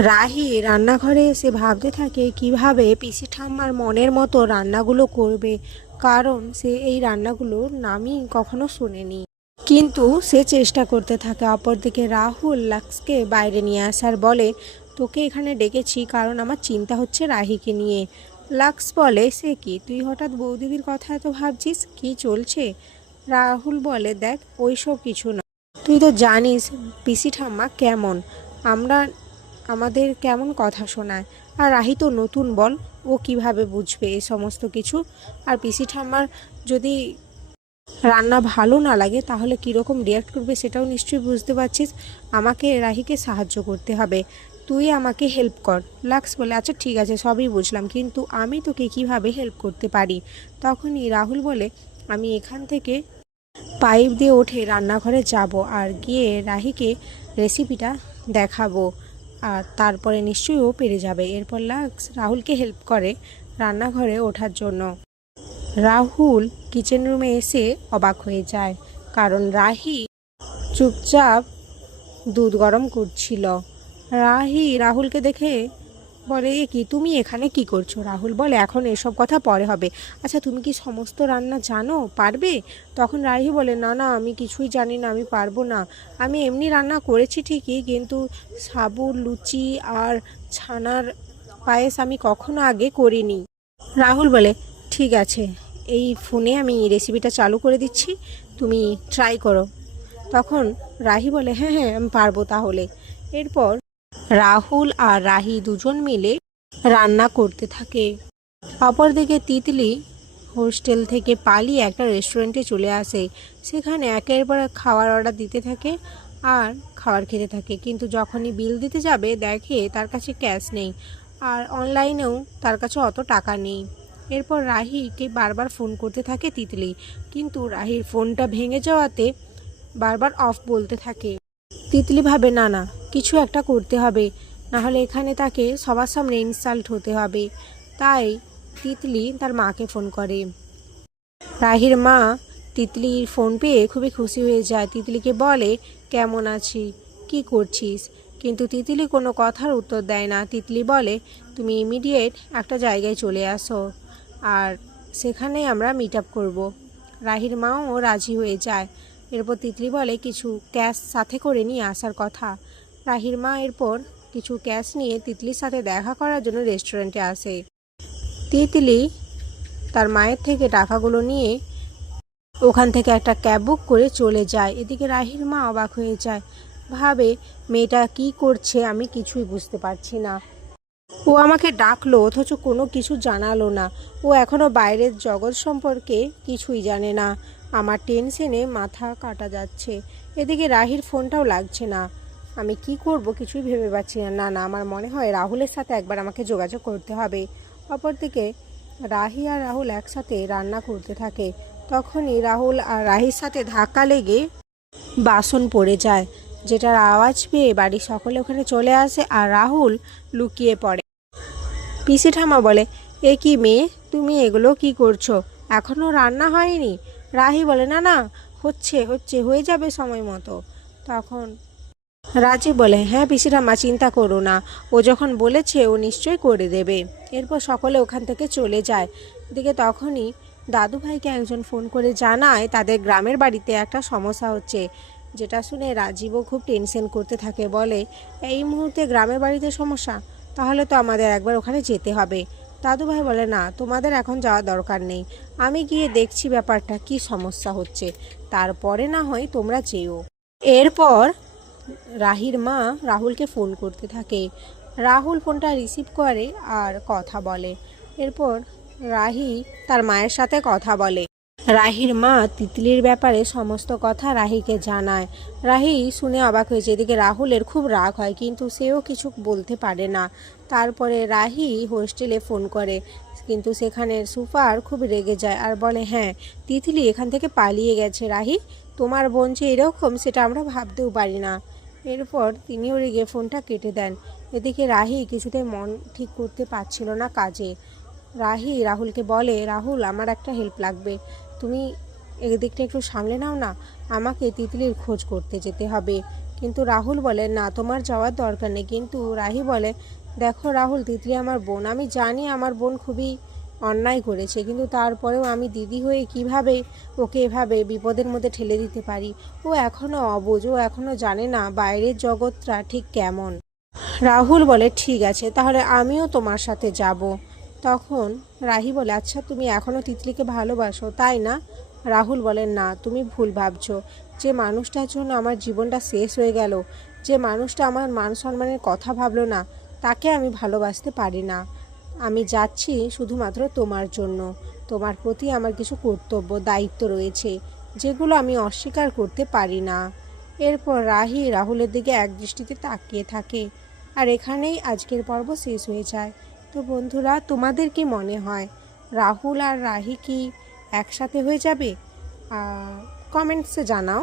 রাহি রান্নাঘরে এসে ভাবতে থাকে কিভাবে পিসি ঠাম্মার মনের মতো রান্নাগুলো করবে, কারণ সে এই রান্নাগুলোর নামই কখনো শোনেনি। কিন্তু সে চেষ্টা করতে থাকে। অপরদিকে রাহুল লাক্সকে বাইরে নিয়ে আসার বলে, তোকে এখানে ডেকেছি কারণ আমার চিন্তা হচ্ছে রাহিকে নিয়ে। লাক্স বলে, সে কি, তুই হঠাৎ বৌদিদির কথা এত ভাবছিস, কি চলছে? রাহুল বলে, দেখ ওইসব কিছু না, তুই তো জানিস পিসি ঠাম্মা কেমন, আমরা আমাদের কেমন কথা শোনায়। আর রাহি তো নতুন, বল ও কিভাবে বুঝবে এই সমস্ত কিছু? আর পিসি ঠাম্মার যদি রান্না ভালো না লাগে তাহলে কীরকম রিয়াক্ট করবে সেটাও নিশ্চয়ই বুঝতে পারছিস। আমাকে রাহিকে সাহায্য করতে হবে, তুই আমাকে হেল্প কর। লাক্স বলে, আচ্ছা ঠিক আছে, সবই বুঝলাম, কিন্তু আমি তোকে কিভাবে হেল্প করতে পারি? তখনই রাহুল বলে, আমি এখান থেকে পাইপ দিয়ে উঠে রান্নাঘরে যাব আর গিয়ে রাহিকে রেসিপিটা দেখাবো, আর তারপরে নিশ্চয়ই ও পেরে যাবে। এরপর লাক্স রাহুলকে হেল্প করে রান্নাঘরে ওঠার জন্য। রাহুল কিচেন রুমে এসে অবাক হয়ে যায়, কারণ রাহি চুপচাপ দুধ গরম করছিল। রাহি রাহুলকে দেখে বলে, এ কি, তুমি এখানে কি করছো? রাহুল বলে, এখন এসব কথা পরে হবে, আচ্ছা তুমি কি সমস্ত রান্না জানো, পারবে? তখন রাহি বলে, না না, আমি কিছুই জানি না, আমি পারবো না। আমি এমনি রান্না করেছি ঠিকই, কিন্তু সাবুর লুচি আর ছানার পায়েস আমি কখনো আগে করিনি। রাহুল বলে, ঠিক আছে, এই ফোনে আমি রেসিপিটা চালু করে দিচ্ছি, তুমি ট্রাই করো। তখন রাহি বলে, হ্যাঁ হ্যাঁ, আমি পারবো তাহলে। এরপর রাহুল আর রাহি দুজন মিলে রান্না করতে থাকে। অপরদিকে তিতলি হোস্টেল থেকে পালিয়ে একটা রেস্টুরেন্টে চলে আসে। সেখানে একের পর এক খাওয়ার অর্ডার দিতে থাকে আর খাবার খেতে থাকে, কিন্তু যখনই বিল দিতে যাবে দেখে তার কাছে ক্যাশ নেই, আর অনলাইনেও তার কাছে অত টাকা নেই। এরপর রাহিকে বারবার ফোন করতে থাকে তিতলি, কিন্তু রাহির ফোনটা ভেঙে যাওয়াতে বারবার অফ বলতে থাকে। তিতলি ভাবে, না না, কিছু একটা করতে হবে, নাহলে এখানে তাকে সবার সামনে ইনসাল্ট হতে হবে। তাই তিতলি তার মাকে ফোন করে। রাহির মা তিতলির ফোন পেয়ে খুবই খুশি হয়ে যায়, তিতলিকে বলে, কেমন আছি, কি করছিস? কিন্তু তিতলি কোনো কথার উত্তর দেয় না। তিতলি বলে, তুমি ইমিডিয়েট একটা জায়গায় চলে আসো, আর সেখানে আমরা মিট আপ করবো। রাহির মাও রাজি হয়ে যায়। এরপর তিতলি বলে, কিছু ক্যাশ সাথে করে নিয়ে আসার কথা। রাহির মা এরপর কিছু ক্যাশ নিয়ে তিতলির সাথে দেখা করার জন্য রেস্টুরেন্টে আসে। তিতলি তার মায়ের থেকে টাকাগুলো নিয়ে ওখান থেকে একটা ক্যাব বুক করে চলে যায়। এদিকে রাহির মা অবাক হয়ে যায়, ভাবে, মেয়েটা কি করছে আমি কিছুই বুঝতে পারছি না। ও আমাকে ডাকলো অথচ কোনো কিছু জানালো না, ও এখনও বাইরের জগৎ সম্পর্কে কিছুই জানে না। আমার টেনশনে মাথা কাটা যাচ্ছে। এদিকে রাহির ফোনটাও লাগছে না, আমি কি করব কিছুই ভেবে পাচ্ছি না। না না, আমার মনে হয় রাহুলের সাথে একবার আমাকে যোগাযোগ করতে হবে। অপরদিকে রাহি আর রাহুল একসাথে রান্না করতে থাকে। তখনই রাহুল আর রাহির সাথে ধাক্কা লেগে বাসন পড়ে যায়, যেটার আওয়াজ পেয়ে বাড়ির সকলে ওখানে চলে আসে আর রাহুল লুকিয়ে পড়ে। পিসি ঠাম্মা বলে, এ কি মেয়ে, তুমি এগুলো কি করছো, এখনও রান্না হয়নি? রাহি বলে, না না, হচ্ছে হচ্ছে, হয়ে যাবে সময় মতো। তখন রাজি বলে, হ্যাঁ পিসি ঠাম্মা, চিন্তা করো না, ও যখন বলেছে ও নিশ্চয়ই করে দেবে। এরপর সকলে ওখান থেকে চলে যায়। এদিকে তখনই দাদু ভাইকে একজন ফোন করে জানায় তাদের গ্রামের বাড়িতে একটা সমস্যা হচ্ছে, যেটা শুনে রাজীবও খুব টেনশন করতে থাকে। বলে, এই মুহূর্তে গ্রামের বাড়িতে সমস্যা, তাহলে তো আমাদের একবার ওখানে যেতে হবে। দাদু ভাই বলে, না, তোমাদের এখন যাওয়ার দরকার নেই, আমি গিয়ে দেখছি ব্যাপারটা কি সমস্যা হচ্ছে, তারপরে না হয় তোমরা যেও। এরপর রাহির মা রাহুলকে ফোন করতে থাকে। রাহুল ফোনটা রিসিভ করে আর কথা বলে। এরপর রাহি তার মায়ের সাথে কথা বলে। রাহির মা তিতলির ব্যাপারে সমস্ত কথা রাহিকে জানায়। রাহি শুনে অবাক হয়েছে। এদিকে রাহুলের খুব রাগ হয়, কিন্তু সেও কিছু বলতে পারে না। তারপরে রাহি হোস্টেলে ফোন করে, কিন্তু সেখানে সুপার খুব রেগে যায় আর বলে, হ্যাঁ, তিতলি এখান থেকে পালিয়ে গেছে। রাহি, তোমার বোন যে এরকম সেটা আমরা ভাবতেও পারি না। এরপর তিনিও রেগে ফোনটা কেটে দেন। এদিকে রাহি কিছুতেই মন ঠিক করতে পারছিল না কাজে। রাহি রাহুলকে বলে, রাহুল, আমার একটা হেল্প লাগবে, তুমি এদিকটা একটু সামলে নাও না, আমাকে তিতলির খোঁজ করতে যেতে হবে। কিন্তু রাহুল বলে না, তোমার যাওয়ার দরকার নেই। কিন্তু রাহি বলে, দেখো রাহুল, তিতলি আমার বোন, আমি জানি আমার বোন খুবই অন্যায় করেছে, কিন্তু তারপরেও আমি দিদি হয়ে কিভাবে ওকে এভাবে বিপদের মধ্যে ঠেলে দিতে পারি। ও এখনও অবুঝ, ও এখনও জানে না বাইরের জগৎটা ঠিক কেমন। রাহুল বলে, ঠিক আছে, তাহলে আমিও তোমার সাথে যাব। তখন রাহি বলে, আচ্ছা তুমি এখনও তিতলিকে ভালোবাসো তাই না? রাহুল বলে, না, তুমি ভুল ভাবছো। যে মানুষটার জন্য আমার জীবনটা শেষ হয়ে গেল, যে মানুষটা আমার মান সম্মানের কথা ভাবলো না, তাকে আমি ভালোবাসতে পারি না। আমি যাচ্ছি শুধুমাত্র তোমার জন্য। তোমার প্রতি আমার কিছু কর্তব্য দায়িত্ব রয়েছে, যেগুলো আমি অস্বীকার করতে পারি না। এরপর রাহি রাহুলের দিকে একদৃষ্টিতে তাকিয়ে থাকে। আর এখানেই আজকের পর্ব শেষ হয়ে যায়। তো বন্ধুরা, তোমাদের কি মনে হয় রাহুল আর রাহি কি একসাথে হয়ে যাবে? কমেন্টসে জানাও।